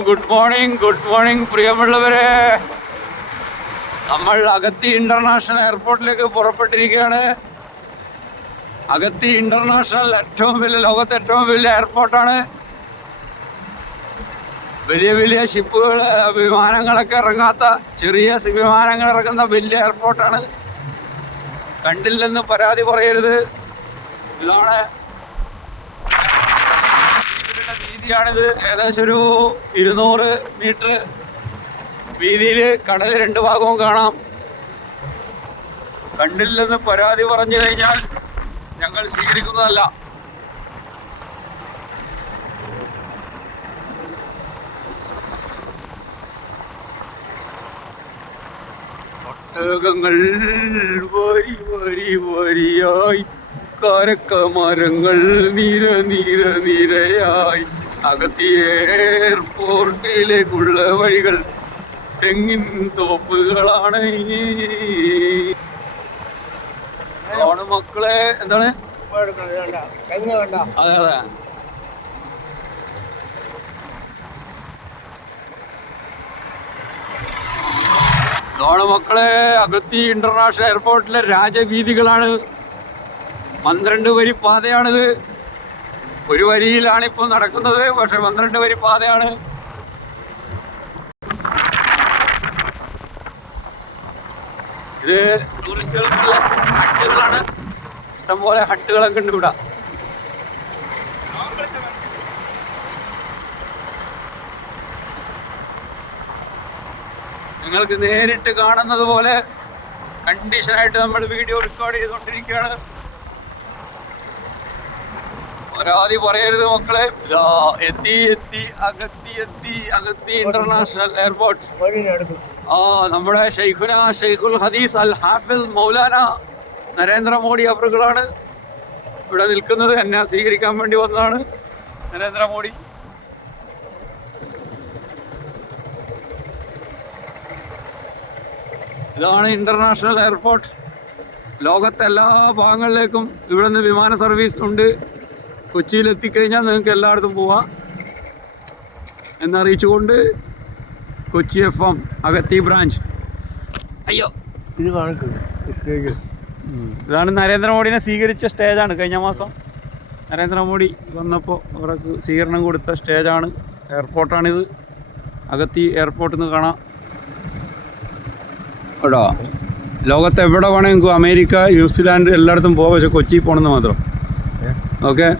Good morning പ്രിയമുള്ളവരെ. നമ്മൾ Agatti international എയർപോർട്ടിലേക്ക് പുറപ്പെട്ടിരിക്കുകയാണ്. അഗത്തി ഇന്റർനാഷണൽ ലോകത്തെ ഏറ്റവും വലിയ എയർപോർട്ടാണ്. വലിയ ഷിപ്പുകൾ, വിമാനങ്ങളൊക്കെ ഇറങ്ങാത്ത, ചെറിയ വിമാനങ്ങൾ ഇറങ്ങുന്ന വലിയ എയർപോർട്ടാണ്. കണ്ടില്ലെന്ന് പരാതി പറയരുത്. ഇതാണ് വീതിയാണിത്. ഏകദേശം ഒരു 200 മീറ്റർ വീതിയിൽ കടൽ രണ്ട് ഭാഗവും കാണാം. കണ്ടില്ലെന്ന് പരാതി പറഞ്ഞു കഴിഞ്ഞാൽ ഞങ്ങൾ സ്വീകരിക്കുന്നതല്ല. ഒട്ടകങ്ങൾ വരിയായി, കാരക്കമരങ്ങൾ നിരയായി, അഗത്തി എയർപോർട്ടിലേക്കുള്ള വഴികൾ തെങ്ങിൻ തോപ്പുകളാണ്. മക്കളെ എന്താണ്? അതെ മക്കളെ, അഗത്തി ഇന്റർനാഷണൽ എയർപോർട്ടിലെ രാജവീഥികളാണ്. 12 വരി പാതയാണിത്. ഒരു വരിയിലാണ് ഇപ്പോൾ നടക്കുന്നത്, പക്ഷെ 12 വരി പാതയാണ്. ഇത് ടൂറിസ്റ്റുകൾക്കുള്ള ഹട്ടുകളാണ്. ഇഷ്ടംപോലെ ഹട്ടുകളൊക്കെ ഉണ്ട് ഇവിടെ. നിങ്ങൾക്ക് നേരിട്ട് കാണുന്നത് പോലെ കണ്ടീഷനായിട്ട് നമ്മൾ വീഡിയോ റെക്കോർഡ് ചെയ്തുകൊണ്ടിരിക്കുകയാണ്. പരാതി പറയരുത് മക്കളെ. എത്തി അഗത്തി ഇന്റർനാഷണൽ എയർപോർട്ട്. നമ്മുടെ ഷെയ്ഖുൽ ഹദീസ് അൽ ഹാഫിൽ മൗലാന നരേന്ദ്രമോദി അവറുകളാണ് ഇവിടെ നിൽക്കുന്നത്. എന്നെ സ്വീകരിക്കാൻ വേണ്ടി വന്നതാണ് നരേന്ദ്രമോദി. ഇതാണ് ഇന്റർനാഷണൽ എയർപോർട്ട്. ലോകത്തെ എല്ലാ ഭാഗങ്ങളിലേക്കും ഇവിടെ നിന്ന് വിമാന സർവീസ് ഉണ്ട്. കൊച്ചിയിൽ എത്തിക്കഴിഞ്ഞാൽ നിങ്ങൾക്ക് എല്ലായിടത്തും പോവാം എന്നറിയിച്ചുകൊണ്ട് കൊച്ചി FM അഗത്തി ബ്രാഞ്ച്. അയ്യോ, ഇതാണ് നരേന്ദ്രമോദിനെ സ്വീകരിച്ച സ്റ്റേജാണ്. കഴിഞ്ഞ മാസം നരേന്ദ്രമോദി വന്നപ്പോൾ അവർക്ക് സ്വീകരണം കൊടുത്ത സ്റ്റേജാണ്, എയർപോർട്ടാണിത്. അഗത്തി എയർപോർട്ടിൽ നിന്ന് കാണാം കേട്ടോ. ലോകത്ത് എവിടെ വേണമെങ്കിൽ, അമേരിക്ക, ന്യൂസിലാൻഡ് എല്ലായിടത്തും പോകാം, പക്ഷെ കൊച്ചി പോകണമെന്ന് മാത്രം. ഓക്കെ.